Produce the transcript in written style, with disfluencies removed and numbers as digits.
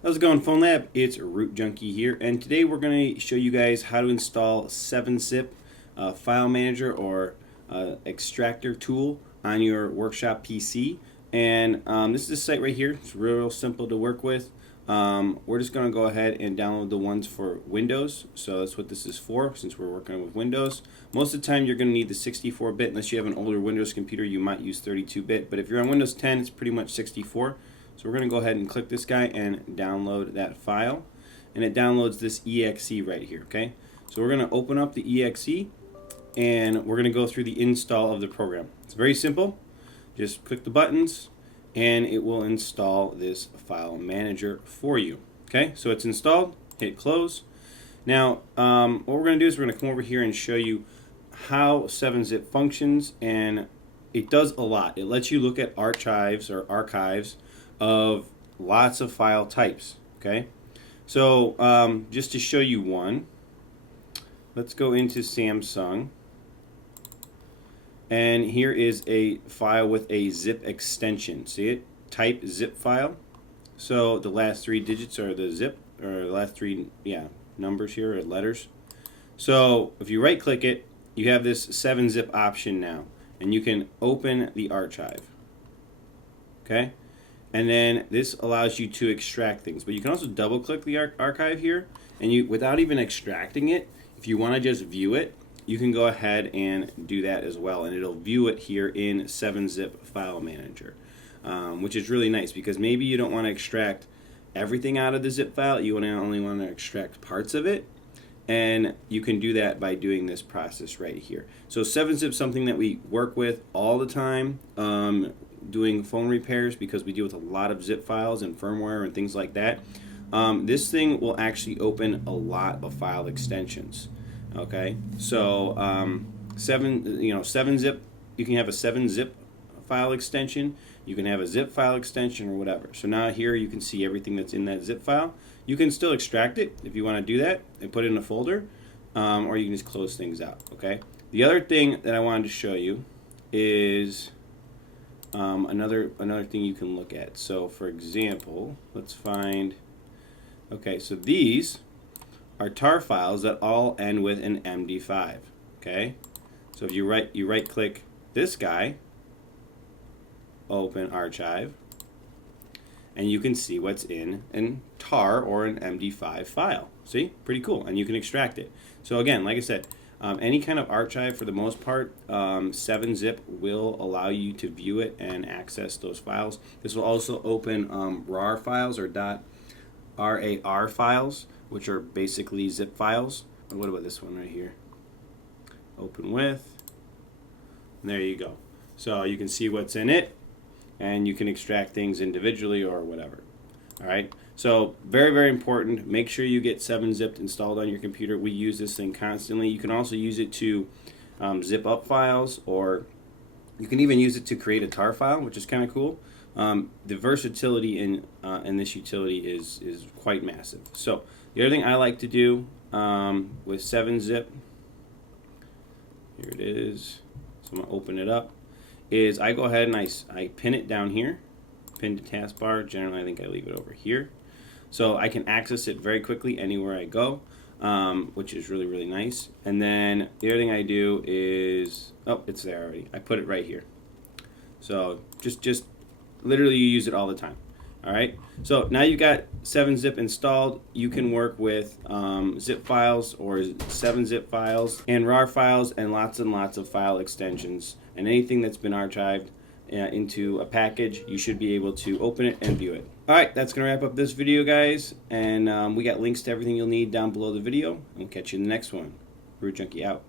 How's it going, PhonLab? It's Root Junkie here, and today we're going to show you guys how to install 7-zip file manager or extractor tool on your workshop PC. And this is a site right here. It's real simple to work with. We're just going to go ahead and download the ones for Windows. So that's what this is for, since we're working with Windows. Most of the time you're going to need the 64-bit. Unless you have an older Windows computer, you might use 32-bit. But if you're on Windows 10, it's pretty much 64. So we're going to go ahead and click this guy and download that file. And it downloads this exe right here, okay? So we're going to open up the exe and we're going to go through the install of the program. It's very simple. Just click the buttons and it will install this file manager for you. Okay, so it's installed. Hit close. Now, what we're going to do is we're going to come over here and show you how 7-zip functions, and it does a lot. It lets you look at archives of lots of file types. Okay, so just to show you one, let's go into Samsung, and here is a file with a zip extension. See it? Type zip file. So the last 3 digits are the zip, or the last 3 numbers here, or letters. So if you right click it, you have this 7-zip option now, and you can open the archive. Okay, and then this allows you to extract things, but you can also double click the archive here, and you, without even extracting it, if you want to just view it, you can go ahead and do that as well, and it'll view it here in 7-zip file manager, which is really nice because maybe you don't want to extract everything out of the zip file, you only want to extract parts of it, and you can do that by doing this process right here. So 7-zip is something that we work with all the time, doing phone repairs, because we deal with a lot of zip files and firmware and things like that. This thing will actually open a lot of file extensions. Okay, so 7-zip, you can have a 7-zip file extension, you can have a zip file extension, or whatever. So now here you can see everything that's in that zip file. You can still extract it if you want to do that and put it in a folder, or you can just close things out. Okay, the other thing that I wanted to show you is another thing you can look at. So for example, let's find, okay, so these are tar files that all end with an MD5. Okay, so if you right click this guy, open archive, and you can see what's in an tar or an MD5 file. See, pretty cool, and you can extract it. So again, like I said, any kind of archive, for the most part, 7-zip will allow you to view it and access those files. This will also open RAR files, or .rar files, which are basically zip files. And what about this one right here? Open with. And there you go. So you can see what's in it, and you can extract things individually or whatever. All right. So very, very important. Make sure you get 7-zip installed on your computer. We use this thing constantly. You can also use it to zip up files, or you can even use it to create a tar file, which is kind of cool. The versatility in this utility is quite massive. So the other thing I like to do with 7-zip, here it is. So I'm gonna open it up. Is I go ahead and I pin it down here, pin to taskbar. Generally, I think I leave it over here, so I can access it very quickly anywhere I go, which is really, really nice. And then the other thing I do is, oh, it's there already. I put it right here. So just literally, you use it all the time. All right. So now you've got 7-zip installed. You can work with zip files, or 7-zip files, and RAR files, and lots of file extensions, and anything that's been archived into a package. You should be able to open it and view it. All right, that's gonna wrap up this video, guys. And we got links to everything you'll need down below the video. And we'll catch you in the next one. Root Junkie out.